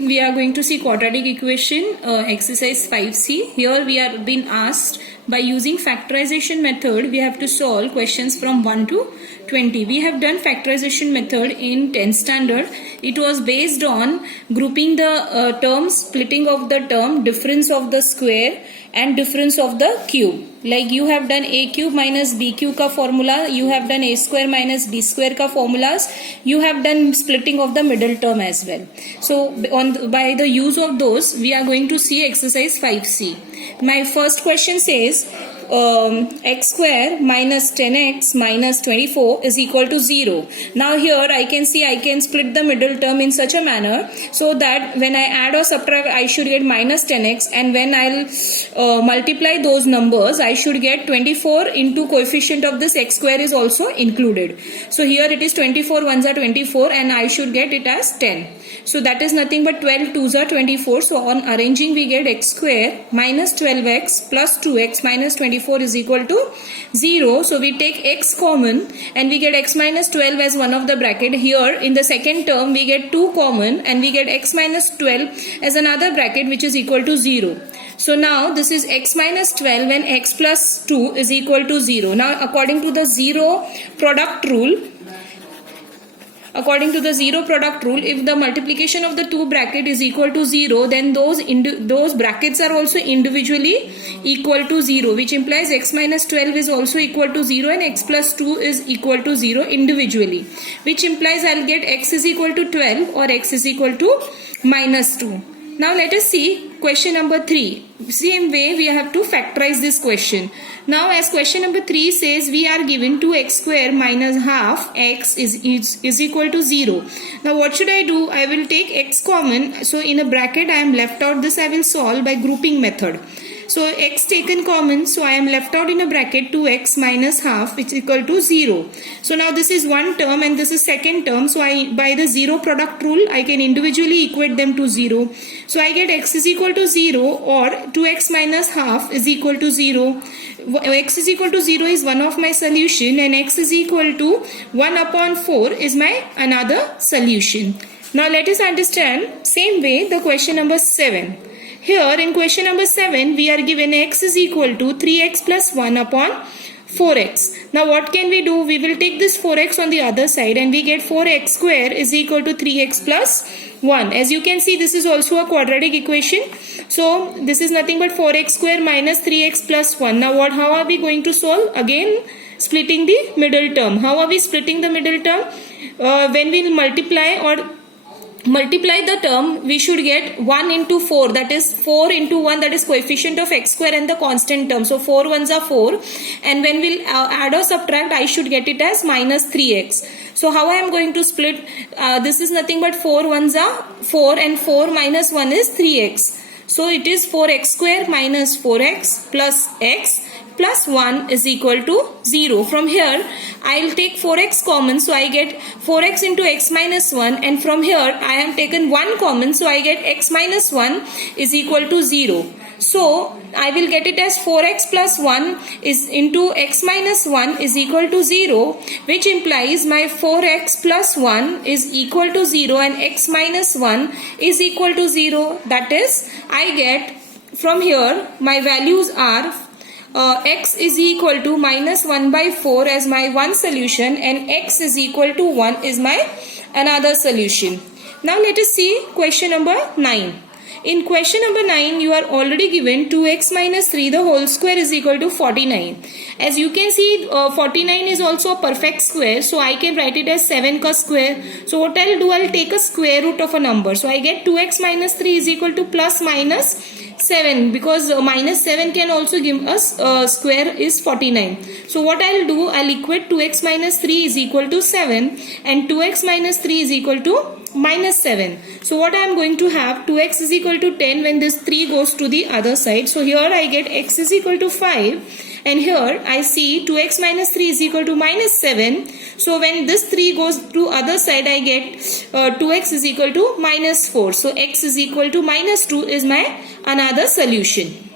we are going to see quadratic equation exercise 5C. Here we are being asked by using factorization method we have to solve questions from 1 to 20. We have done factorization method in 10th standard. It was based on grouping the terms, splitting of the term, difference of the square and difference of the cube. Like you have done a cube minus b cube ka formula, you have done a square minus b square ka formulas, you have done splitting of the middle term as well. So by the use of those we are going to see exercise 5C. My first question says x square minus 10x minus 24 is equal to 0. Now here I can see I can split the middle term in such a manner so that when I add or subtract I should get minus 10x, and when I'll multiply those numbers I should get 24 into coefficient of this x square is also included. So here it is 24 ones are 24 and I should get it as 10. So that is nothing but 12 twos are 24. So on arranging we get x square minus 12x plus 2x minus 24 is equal to 0. So we take x common and we get x minus 12 as one of the bracket. Here in the second term we get 2 common and we get x minus 12 as another bracket which is equal to 0. So now this is x minus 12 and x plus 2 is equal to 0. Now according to the zero product rule, if the multiplication of the two bracket is equal to 0, then those brackets are also individually equal to 0, which implies x minus 12 is also equal to 0 and x plus 2 is equal to 0 individually, which implies I'll get x is equal to 12 or x is equal to minus 2. Now let us see question number 3. Same way we have to factorize this question. Now as question number 3 says, we are given 2x square minus half x is equal to 0. Now what should I do? I will take x common. So in a bracket I am left out. This I will solve by grouping method. So x taken common, so I am left out in a bracket 2x minus half which is equal to 0. So now this is one term and this is second term. So by the zero product rule I can individually equate them to 0. So I get x is equal to 0 or 2x minus half is equal to 0. X is equal to 0 is one of my solution and x is equal to 1 upon 4 is my another solution. Now let us understand same way the question number 7. Here in question number 7 we are given x is equal to 3x plus 1 upon 4x. Now what can we do? We will take this 4x on the other side and we get 4x square is equal to 3x plus 1. As you can see this is also a quadratic equation. So this is nothing but 4x square minus 3x plus 1. Now how are we going to solve? Again splitting the middle term. How are we splitting the middle term? When we multiply the term we should get 1 into 4, that is 4 into 1, that is coefficient of x square and the constant term. So 4 ones are 4 and when we'll add or subtract I should get it as minus 3x. So how I am going to split? This is nothing but 4 ones are 4 and 4 minus 1 is 3x. So it is 4x square minus 4x plus x plus 1 is equal to 0. From here I will take 4x common, so I get 4x into x minus 1, and from here I have taken 1 common, so I get x minus 1 is equal to 0. So I will get it as 4x plus 1 is into x minus 1 is equal to 0, which implies my 4x plus 1 is equal to 0 and x minus 1 is equal to 0. That is, I get from here my values are x is equal to minus 1 by 4 as my one solution and x is equal to 1 is my another solution. Now let us see question number 9. In question number 9 you are already given 2x minus 3 the whole square is equal to 49. As you can see 49 is also a perfect square, so I can write it as 7 ka square. So what I will do, I will take a square root of a number. So I get 2x minus 3 is equal to plus minus 7, because minus 7 can also give us square is 49. So what I will do, I will equate 2x minus 3 is equal to 7 and 2x minus 3 is equal to minus 7. So what I am going to have, 2x is equal to 10 when this 3 goes to the other side. So here I get x is equal to 5 and here I see 2x minus 3 is equal to minus 7. So when this 3 goes to other side I get 2x is equal to minus 4. So x is equal to minus 2 is my another solution.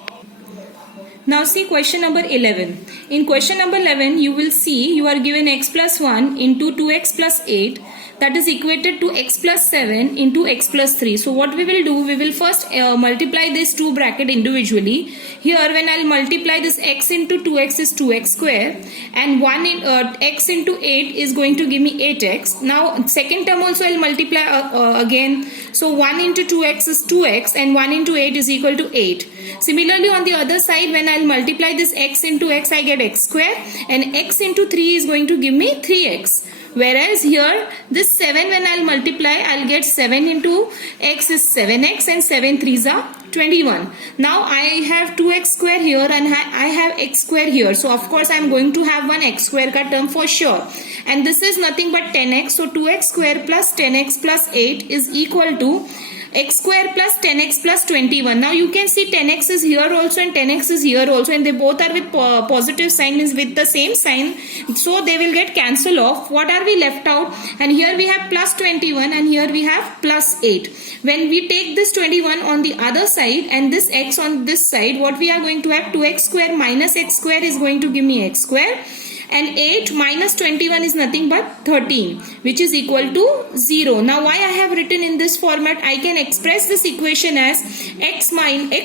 Now see question number 11. In question number 11 you will see you are given x plus 1 into 2x plus 8 that is equated to x plus 7 into x plus 3. So what we will do, we will first multiply these two brackets individually. Here when I'll multiply this x into 2x is 2x square, and 1 in x into 8 is going to give me 8x. Now second term also I'll multiply again. So 1 into 2x is 2x and 1 into 8 is equal to 8. Similarly on the other side, when I'll multiply this x into x, I get x square, and x into 3 is going to give me 3x. Whereas here this 7 when I'll multiply, I'll get 7 into x is 7x and 7 3s are 21. Now I have 2x square here and I have x square here. So of course I'm going to have one x square ka term for sure. And this is nothing but 10x. So 2x square plus 10x plus 8 is equal to x square plus 10x plus 21. Now you can see 10x is here also and 10x is here also, and they both are with positive sign, means with the same sign, so they will get cancelled off. What are we left out? And here we have plus 21 and here we have plus 8. When we take this 21 on the other side and this x on this side, what we are going to have, 2x square minus x square is going to give me x square, and 8 minus 21 is nothing but 13, which is equal to 0. Now why I have written in this format, I can express this equation as x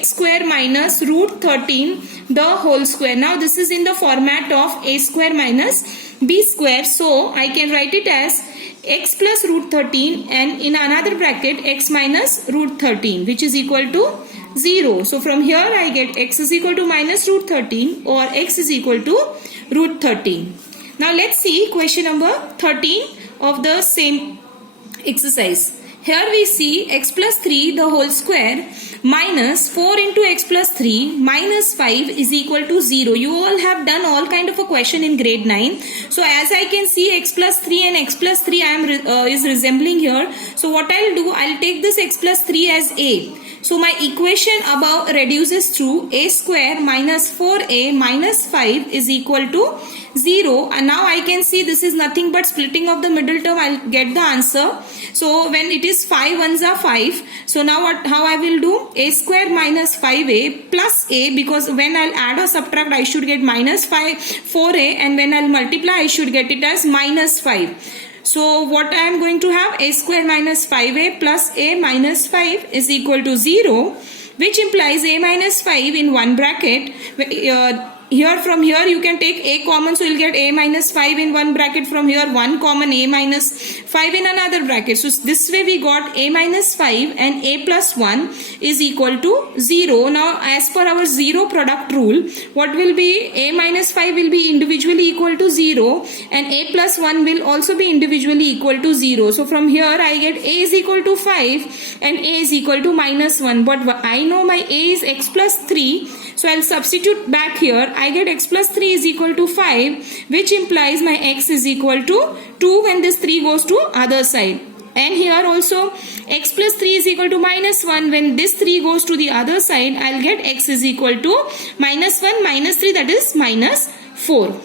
square minus root 13 the whole square. Now this is in the format of a square minus b square, so I can write it as x plus root 13 and in another bracket x minus root 13, which is equal to 0. So from here I get x is equal to minus root 13 or x is equal to root 13. Now let's see question number 13 of the same exercise. Here we see x plus 3 the whole square minus 4 into x plus 3 minus 5 is equal to 0. You all have done all kind of a question in grade 9. So as I can see, x plus 3 and x plus 3 is resembling here. So what I'll do, I'll take this x plus 3 as a. So my equation above reduces to a square minus 4a minus 5 is equal to 0. And now I can see this is nothing but splitting of the middle term. I'll get the answer. So when it is 5 ones are 5. So now how I will do? A square minus 5a plus a, because when I'll add or subtract I should get minus 4a, and when I'll multiply I should get it as minus 5. So what I am going to have, a square minus 5a plus a minus 5 is equal to 0, which implies a minus 5 in one bracket. Here from here you can take a common, so you'll get a minus 5 in one bracket. From here 1 common, a minus 5 in another bracket. So this way we got a minus 5 and a plus 1 is equal to 0. Now as per our 0 product rule, what will be, a minus 5 will be individually equal to 0 and a plus 1 will also be individually equal to 0. So from here I get a is equal to 5 and a is equal to minus 1. But I know my a is x plus 3. So I'll substitute back here. I get x plus 3 is equal to 5, which implies my x is equal to 2 when this 3 goes to other side. And here also x plus 3 is equal to minus 1. When this 3 goes to the other side, I'll get x is equal to minus 1 minus 3, that is minus 4.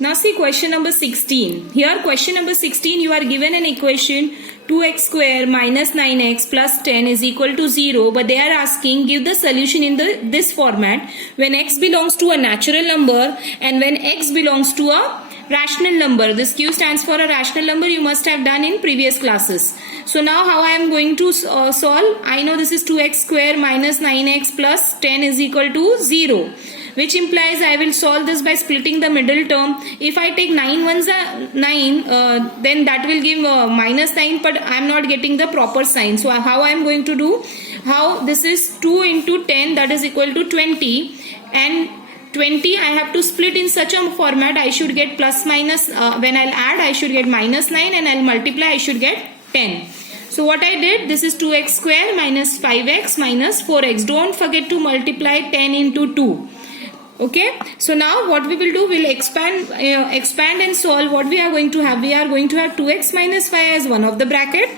Now see question number 16. Here question number 16, you are given an equation 2x square minus 9x plus 10 is equal to 0, but they are asking give the solution in this format when x belongs to a natural number and when x belongs to a rational number. This Q stands for a rational number, you must have done in previous classes. So now how I am going to solve, I know this is 2x square minus 9x plus 10 is equal to 0. Which implies I will solve this by splitting the middle term. If I take 9 ones are 9, then that will give minus 9, but I am not getting the proper sign. So how I am going to do? How this is 2 into 10, that is equal to 20, and 20 I have to split in such a format I should get plus minus, when I'll add I should get minus 9 and I'll multiply I should get 10. So what I did, this is 2x square minus 5x minus 4x. Don't forget to multiply 10 into 2. Okay, so now what we will do, we'll expand and solve. What we are going to have, we are going to have 2x minus 5 as one of the bracket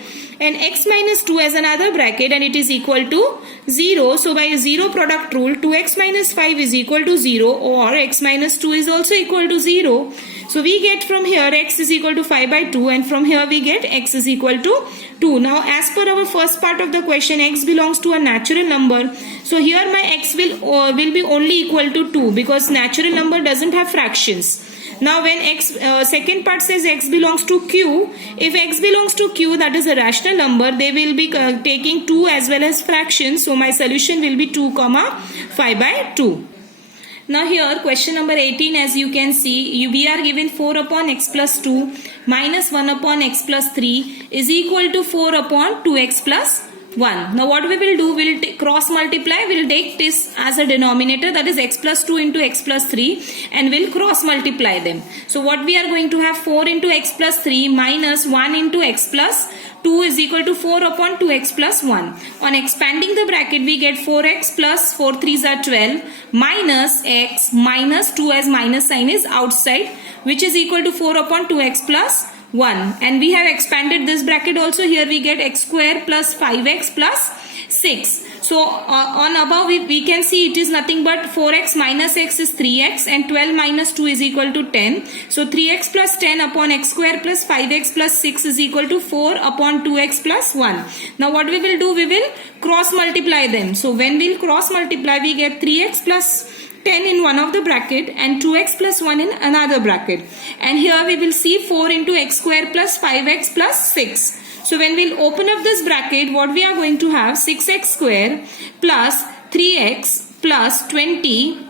and x minus 2 as another bracket, and it is equal to 0. So by 0 product rule, 2x minus 5 is equal to 0 or x minus 2 is also equal to 0. So we get from here x is equal to 5 by 2, and from here we get x is equal to 2. Now as per our first part of the question, x belongs to a natural number. So here my x will be only equal to 2 because natural number doesn't have fractions. Now when x, second part says x belongs to Q, if x belongs to Q, that is a rational number, they will be taking 2 as well as fractions. So my solution will be 2 comma 5 by 2. Now here question number 18, as you can see, we are given 4 upon x plus 2 minus 1 upon x plus 3 is equal to 4 upon 2x plus 1. Now what we will do, we will cross multiply, we will take this as a denominator, that is x plus 2 into x plus 3, and we will cross multiply them. So what we are going to have, 4 into x plus 3 minus 1 into x plus 2 is equal to 4 upon 2x plus 1. On expanding the bracket, we get 4x plus 4 3s are 12 minus x minus 2 as minus sign is outside, which is equal to 4 upon 2x plus 1. And we have expanded this bracket also. Here we get x square plus 5x plus 6. So on above we can see it is nothing but 4x minus x is 3x and 12 minus 2 is equal to 10. So 3x plus 10 upon x square plus 5x plus 6 is equal to 4 upon 2x plus 1. Now what we will do, we will cross multiply them. So when we will cross multiply, we get 3x plus 10 in one of the bracket and 2x plus 1 in another bracket. And here we will see 4 into x square plus 5x plus 6. So when we'll open up this bracket, what we are going to have, 6x square plus 3x plus 20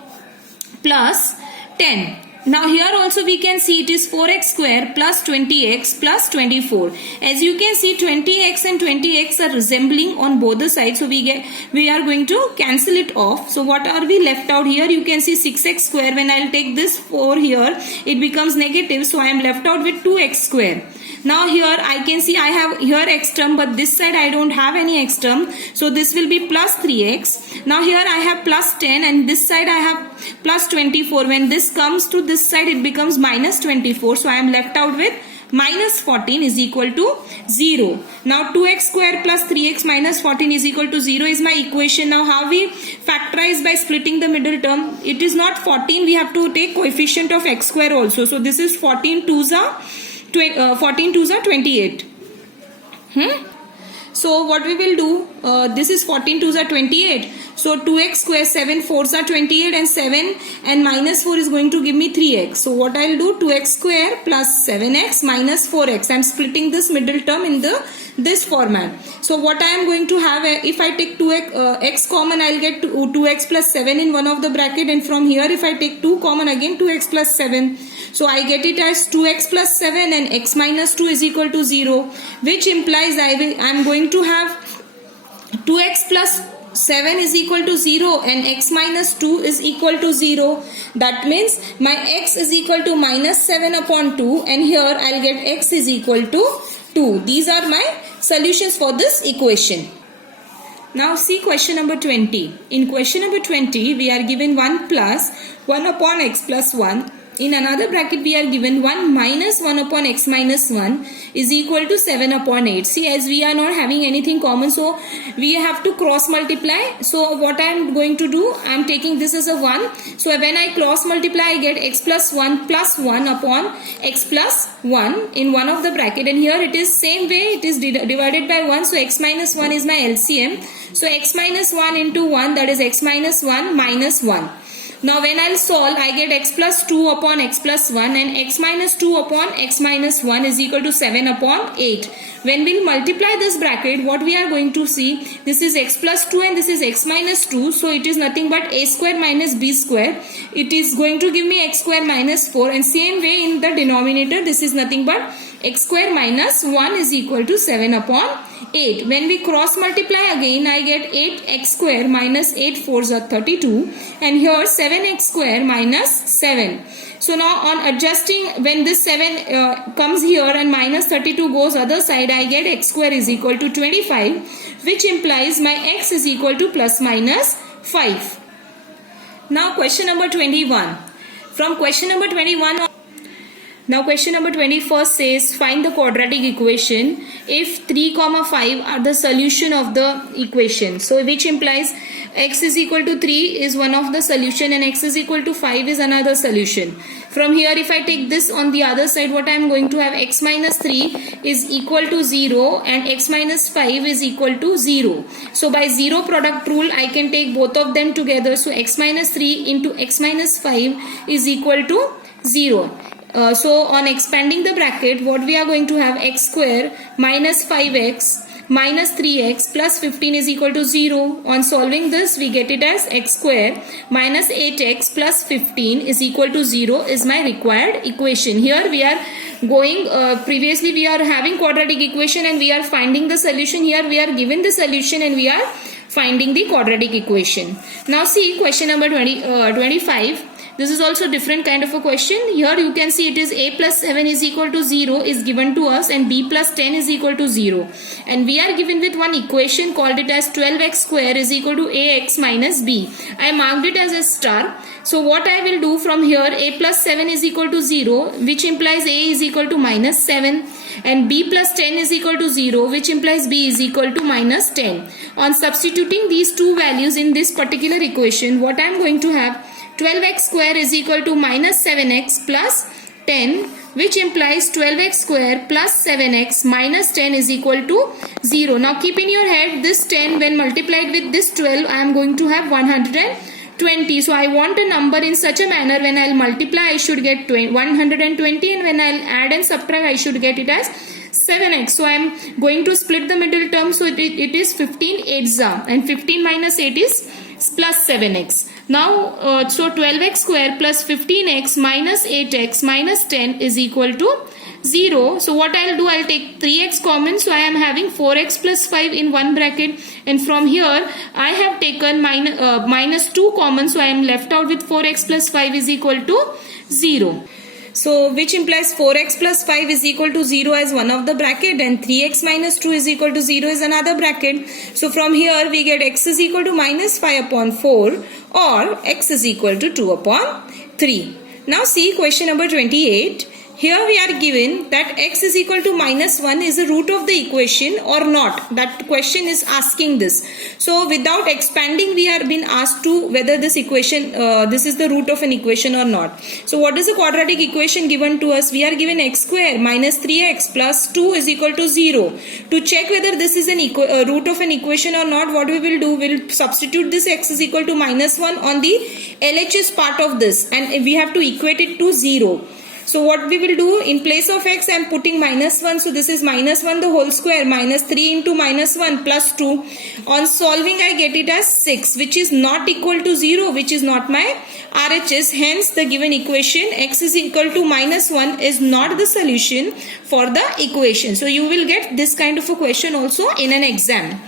plus 10. Now here also we can see it is 4x square plus 20x plus 24. As you can see, 20x and 20x are resembling on both the sides. So we are going to cancel it off. So what are we left out here? You can see 6x square. When I will take this 4 here, it becomes negative. So I am left out with 2x square. Now here I can see I have here x term, but this side I don't have any x term. So this will be plus 3x. Now here I have plus 10 and this side I have plus 24. When this comes to this side, it becomes minus 24. So I am left out with minus 14 is equal to 0. Now 2x square plus 3x minus 14 is equal to 0 is my equation. Now how we factorize? By splitting the middle term. It is not 14. We have to take coefficient of x square also. So this is 14 2s are 28. So what we will do, this is 14 2s are 28. So 2x square, 7 4s are 28 and 7 and minus 4 is going to give me 3x. So what I will do, 2x square plus 7x minus 4x. I am splitting this middle term in this format. So what I am going to have, if I take 2x x common, I will get 2x plus 7 in one of the bracket, and from here if I take 2 common, again 2x plus 7. So I get it as 2x plus 7 and x minus 2 is equal to 0, which implies I am going to have 2x plus 7 is equal to 0 and x minus 2 is equal to 0. That means my x is equal to minus 7 upon 2, and here I will get x is equal to 2. These are my solutions for this equation. Now see question number 20. In question number 20, we are given 1 plus 1 upon x plus 1. In another bracket, we are given 1 minus 1 upon x minus 1 is equal to 7 upon 8. See, as we are not having anything common, so we have to cross multiply. So what I am going to do, I am taking this as a 1. So when I cross multiply, I get x plus 1 upon x plus 1 in one of the bracket. And here it is same way, it is divided by 1. So x minus 1 is my LCM. So x minus 1 into 1, that is x minus 1 minus 1. Now when I will solve, I get x plus 2 upon x plus 1 and x minus 2 upon x minus 1 is equal to 7 upon 8. When we will multiply this bracket, what we are going to see, this is x plus 2 and this is x minus 2. So it is nothing but a square minus b square. It is going to give me x square minus 4, and same way in the denominator, this is nothing but x square minus 1 is equal to 7 upon 8. When we cross multiply again, I get 8x square minus 8 4s are 32, and here 7x square minus 7. So now on adjusting, when this 7 comes here and minus 32 goes other side, I get x square is equal to 25, which implies my x is equal to plus minus 5. Now question number 21. From question number 21, now question number 21 says find the quadratic equation if 3, 5 are the solution of the equation. So which implies x is equal to 3 is one of the solution and x is equal to 5 is another solution. From here if I take this on the other side, what I am going to have, x minus 3 is equal to 0 and x minus 5 is equal to 0. So by zero product rule I can take both of them together. So x minus 3 into x minus 5 is equal to 0. So on expanding the bracket, what we are going to have, x square minus 5x minus 3x plus 15 is equal to 0. On solving this, we get it as x square minus 8x plus 15 is equal to 0 is my required equation. Here we are going, previously we are having quadratic equation and we are finding the solution. Here we are given the solution and we are finding the quadratic equation. Now see question number 25. This is also different kind of a question. Here you can see it is a plus 7 is equal to 0 is given to us and b plus 10 is equal to 0. And we are given with one equation called it as 12x square is equal to ax minus b. I marked it as a star. So what I will do from here, a plus 7 is equal to 0, which implies a is equal to minus 7. And b plus 10 is equal to 0, which implies b is equal to minus 10. On substituting these two values in this particular equation, what I am going to have, 12x square is equal to minus 7x plus 10, which implies 12x square plus 7x minus 10 is equal to 0. Now keep in your head this 10 when multiplied with this 12, I am going to have 120. So I want a number in such a manner when I'll multiply I should get 120 and when I'll add and subtract I should get it as 7x. So I am going to split the middle term. So it is 15 8s and 15 minus 8 is plus 7x. Now, so 12x square plus 15x minus 8x minus 10 is equal to 0. So what I'll do, I'll take 3x common. So I am having 4x plus 5 in one bracket. And from here, I have taken minus 2 common. So I am left out with 4x plus 5 is equal to 0. So which implies 4x plus 5 is equal to 0 as one of the bracket and 3x minus 2 is equal to 0 is another bracket. So from here we get x is equal to minus 5 upon 4 or x is equal to 2 upon 3. Now see question number 28. Here we are given that x is equal to minus 1 is the root of the equation or not. That question is asking this. So without expanding we are being asked to whether this equation, this is the root of an equation or not. So what is the quadratic equation given to us? We are given x square minus 3x plus 2 is equal to 0. To check whether this is an root of an equation or not, what we will do, we will substitute this x is equal to minus 1 on the LHS part of this and we have to equate it to 0. So what we will do, in place of x I am putting minus 1. So this is minus 1 the whole square minus 3 into minus 1 plus 2. On solving I get it as 6 which is not equal to 0, which is not my RHS. Hence the given equation x is equal to minus 1 is not the solution for the equation. So you will get this kind of a question also in an exam.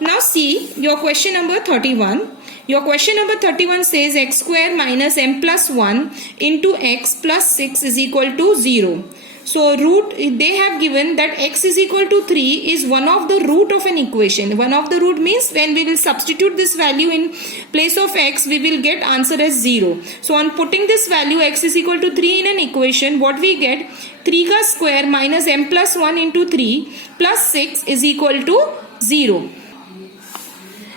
Now see your question number 31. Your question number 31 says x square minus m plus 1 into x plus 6 is equal to 0. So they have given that x is equal to 3 is one of the root of an equation. One of the root means when we will substitute this value in place of x, we will get answer as 0. So on putting this value x is equal to 3 in an equation, what we get, 3 ka square minus m plus 1 into 3 plus 6 is equal to 0.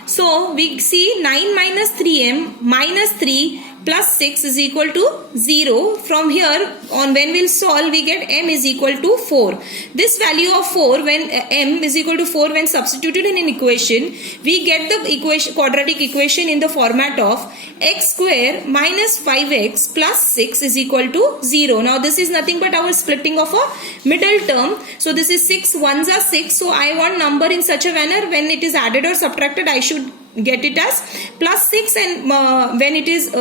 So we see 9 minus 3m minus 3 plus 6 is equal to 0. From here on when we'll solve we get m is equal to 4. This value of 4 when m is equal to 4 when substituted in an equation, we get the quadratic equation in the format of x square minus 5x plus 6 is equal to 0. Now this is nothing but our splitting of a middle term. So this is 6 ones are 6. So I want number in such a manner when it is added or subtracted I should get it as plus 6 and when it is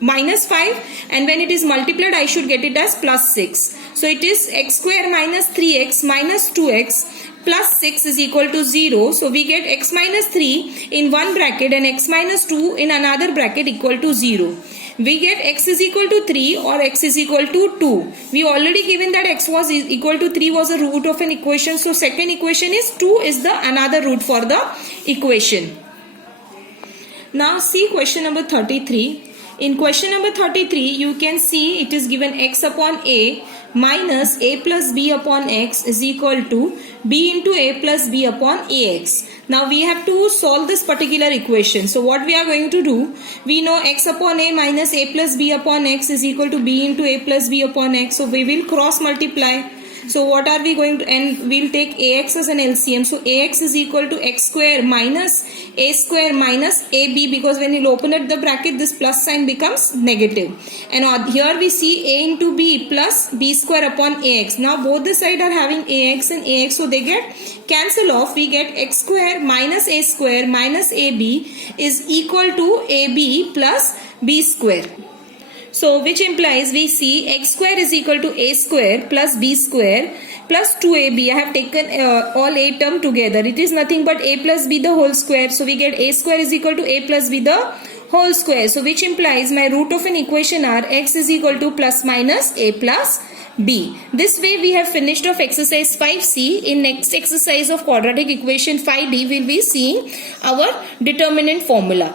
minus 5 and when it is multiplied I should get it as plus 6. So it is x square minus 3x minus 2x plus 6 is equal to 0. So we get x minus 3 in one bracket and x minus 2 in another bracket equal to 0. We get x is equal to 3 or x is equal to 2. We already given that x was equal to 3 was a root of an equation. So second equation is 2 is the another root for the equation. Now see question number 33. In question number 33, you can see it is given x upon a minus a plus b upon x is equal to b into a plus b upon ax. Now we have to solve this particular equation. So what we are going to do, we know x upon a minus a plus b upon x is equal to b into a plus b upon x. So we will cross multiply. So what are we going to, and we'll take ax as an LCM. So ax is equal to x square minus a square minus ab, because when you open up the bracket, this plus sign becomes negative. And here we see a into b plus b square upon ax. Now both the side are having ax and ax, so they get cancel off. We get x square minus a square minus ab is equal to ab plus b square. So which implies we see x square is equal to a square plus b square plus 2ab. I have taken all a term together. It is nothing but a plus b the whole square. So we get a square is equal to a plus b the whole square. So which implies my root of an equation are x is equal to plus minus a plus b. This way we have finished off exercise 5c. In next exercise of quadratic equation 5d, we will be seeing our determinant formula.